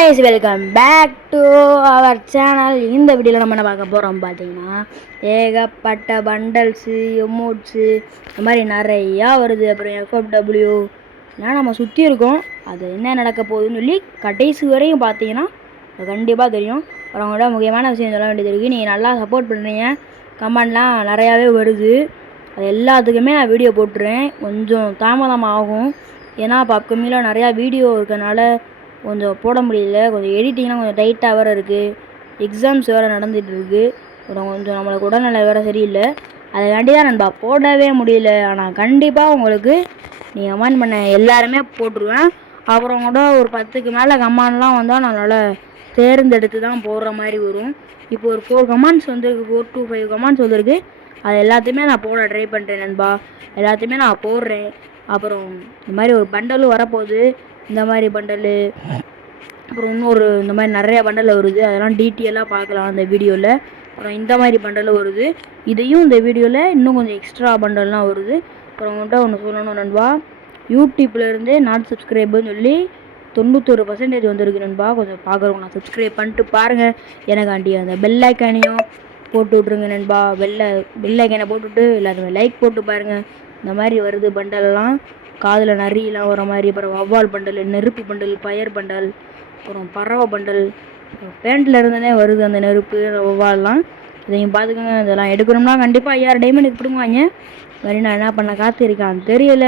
Guys welcome back to our channel இந்த வீடியோவில் நம்ம என்ன பார்க்க போகிறோம் பார்த்தீங்கன்னா ஏகப்பட்ட பண்டல்ஸு எமோட்ஸு இந்த மாதிரி நிறையா வருது. அப்புறம் எஃப்எஃப்டபிள்யூ ஏன்னா நம்ம சுற்றி இருக்கோம். அது என்ன நடக்க போகுதுன்னு சொல்லி கடைசி வரையும் பார்த்தீங்கன்னா கண்டிப்பாக தெரியும். அப்புறம் அவங்களோட முக்கியமான விஷயம் சொல்ல வேண்டியது இருக்குது நீங்கள் நல்லா சப்போர்ட் பண்ணுறீங்க கமெண்ட்லாம் நிறையாவே வருது. அது எல்லாத்துக்குமே நான் வீடியோ போட்டுருவேன் கொஞ்சம் தாமதம் ஆகும் ஏன்னா இப்போ அப்கமிங்கில் நிறையா வீடியோ இருக்கிறனால கொஞ்சம் போட முடியல. கொஞ்சம் எடிட்டிங்லாம் கொஞ்சம் டைட்டாக வேறு இருக்குது எக்ஸாம்ஸ் வேறு நடந்துகிட்டு இருக்குது அப்புறம் கொஞ்சம் நம்மளுக்கு உடல்நிலை வேறு சரியில்லை. அதுக்காண்டி தான் நண்பா போடவே முடியல. ஆனால் கண்டிப்பாக உங்களுக்கு நீங்கள் கமெண்ட் பண்ண எல்லாருமே போட்டுருவேன். அப்புறம் கூட ஒரு பத்துக்கு மேலே கமெண்ட்லாம் வந்தால் நான் தேர்ந்தெடுத்து தான் போடுற மாதிரி வரும். இப்போ ஒரு ஃபோர் கமெண்ட்ஸ் வந்துருக்கு. ஃபோர் டூ ஃபைவ் கமெண்ட்ஸ் வந்திருக்கு. அது எல்லாத்தையுமே நான் போட ட்ரை பண்ணுறேன் நண்பா. எல்லாத்தையுமே நான் போடுறேன். அப்புறம் இந்த மாதிரி ஒரு பண்டலும் வரப்போகுது. இந்த மாதிரி பண்டலு அப்புறம் இன்னொரு இந்த மாதிரி நிறைய பண்டல் வருது. அதெல்லாம் டீட்டெயிலாக பார்க்கலாம் அந்த வீடியோவில் அப்புறம் இந்த மாதிரி பண்டலும் வருது. இதையும் இந்த வீடியோவில் இன்னும் கொஞ்சம் எக்ஸ்ட்ரா பண்டல்லாம் வருது. அப்புறம் உங்கள்கிட்ட ஒன்று சொல்லணும் நண்பா. யூடியூப்லேருந்தே நாட் சப்ஸ்கிரைபுன்னு சொல்லி தொண்ணூத்தொரு பர்சன்டேஜ் வந்திருக்கு நண்பா. கொஞ்சம் பார்க்குறவங்க நான் சப்ஸ்கிரைப் பண்ணிட்டு பாருங்கள் எனக்காண்டி அந்த பெல் ஐக்கானையும் போட்டு விட்ருங்க நண்பா. வெள்ளை பெல் ஐக்கானை போட்டுவிட்டு எல்லாருமே லைக் போட்டு பாருங்கள் இந்த மாதிரி வருது பண்டலெல்லாம் காதில் நரியெலாம் வர மாதிரி அப்புறம் வவ்வால் பண்டல் நெருப்பு பண்டல் பயர் பண்டல் அப்புறம் பறவை பண்டல் பேண்ட்டில் இருந்தனே வருது அந்த நெருப்பு அந்த வவ்வால்லாம். இதையும் பார்த்துக்கோங்க இதெல்லாம் எடுக்கணும்னா கண்டிப்பாக ஐயாயிரம் டைமண்ட் பிடுங்குவாங்க. மாதிரி நான் என்ன பண்ண காத்திருக்கான். தெரியல.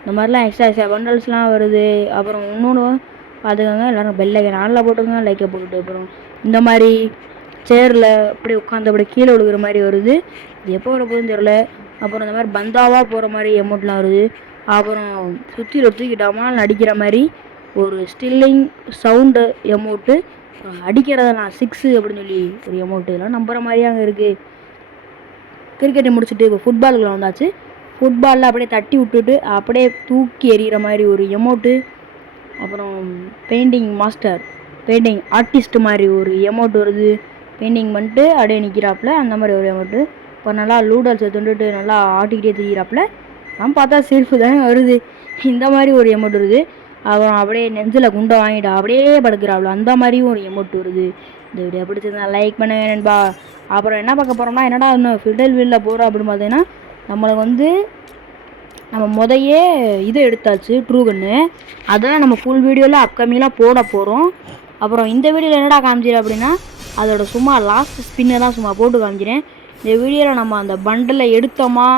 இந்த மாதிரிலாம் எக்ஸ்ட்ரா எக்ஸ்ட்ரா பண்டல்ஸ்லாம் வருது. அப்புறம் இன்னொன்று பார்த்துக்கோங்க எல்லோரும் பெல்லைக்கை நாளில் போட்டுக்கோங்க லைக்கை போட்டுட்டு அப்புறம் இந்த மாதிரி சேரில் அப்படியே உட்காந்து அப்படியே கீழே விழுகிற மாதிரி வருது. இது எப்போ வர போகுதுன்னு தெரில அப்புறம் இந்த மாதிரி பந்தாவாக போகிற மாதிரி அமௌண்ட்லாம் வருது. அப்புறம் சுற்றி தூக்கிட்டாமா அடிக்கிற மாதிரி ஒரு ஸ்டில்லிங் சவுண்டு எமௌண்ட்டு அடிக்கிறத நான் சிக்ஸு அப்படின்னு சொல்லி ஒரு எமௌண்ட்டு இதெல்லாம் நம்புகிற மாதிரி அங்கே இருக்குது கிரிக்கெட்டை முடிச்சுட்டு இப்போ ஃபுட்பாலுக்குள்ள வந்தாச்சு. ஃபுட்பாலில் அப்படியே தட்டி விட்டுட்டு அப்படியே தூக்கி எறிகிற மாதிரி ஒரு எமௌண்ட்டு அப்புறம் பெயிண்டிங் மாஸ்டர் பெயிண்டிங் ஆர்டிஸ்ட் மாதிரி ஒரு எமௌண்ட் வருது. பெயிண்டிங் பண்ணிட்டு அப்படியே நிற்கிறாப்புல அந்த மாதிரி ஒரு எமௌண்ட்டு இப்போ நல்லா லூடல்ஸை தொண்டுட்டு நல்லா ஆட்டிக்கிட்டே திரிகிறாப்புல நான் பார்த்தா சிரிப்பு தானே வருது. இந்த மாதிரி ஒரு எமௌண்ட் வருது. அப்புறம் அப்படியே நெஞ்சில் குண்டை வாங்கிட்டு அப்படியே படுக்கிறாள் அந்த மாதிரியும் ஒரு எமௌண்ட் வருது. இந்த வீடியோ பிடிச்சிருந்தா லைக் பண்ணுங்க நண்பா. அப்புறம் என்ன பார்க்க போகிறோம்னா என்னடா இன்னும் ஃபிடல் வீலில் போகிறோம் அப்படின்னு பார்த்தீங்கன்னா நம்மளுக்கு வந்து நம்ம முதையே இது எடுத்தாச்சு ட்ரூகன்னு அதை நம்ம ஃபுல் வீடியோவில் அப்கமிங்லாம் போட போகிறோம் அப்புறம் இந்த வீடியோவில் என்னடா காமிச்சிரு அப்படின்னா அதோட சும்மா லாஸ்ட் ஸ்பின்னை தான் சும்மா போட்டு காமிக்கிறேன். இந்த வீடியோவில் நம்ம அந்த பண்டில் எடுத்தோமா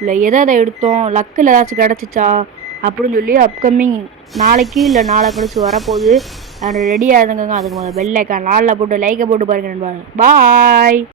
இல்லை எதை எதை எடுத்தோம்? லக்கில் ஏதாச்சும் கிடச்சிச்சா? அப்படின்னு சொல்லி அப்கமிங் நாளைக்கு இல்லை நாளை கழிச்சு வரப்போகுது. ரெடியாக இருந்துங்க. அதுக்கு முதல்ல பெல் ஐக்கான் நாளில் போட்டு லைக்கை போட்டு பாருங்கள் நண்பா பாய்